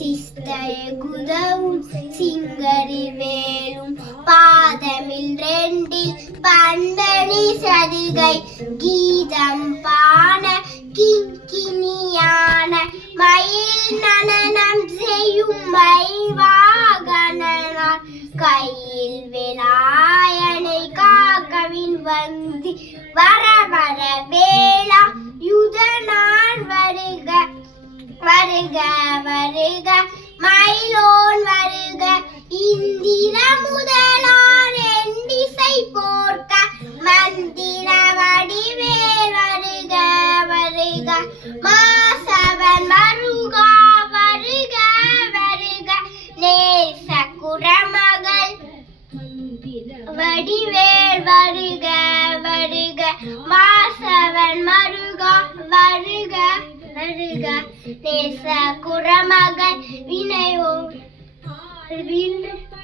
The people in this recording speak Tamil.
சிஸ்தகுதவும் சிங்கரி வேலும் பாதமில் ரெண்டில் பந்தனி சதுகை கீதம் பான கிங்கினியான மயில் நனனம் செய்யும் மயில்வாகனார் கையில் வேலாயனை காக்கவின் வந்து வர வர வேளா யுதனான் வருக வருக வருக மயிலோன் வருக இந்திர முதலார் எண்டிசை போர்க்க மந்திர வடிவேல் வருக வருக மாசவன் வருக வருக வருக நேச குரமகள் வடிவேல் வருக வருக மாசவன் மருக வருக வருக நேச குரமகள் வினையோ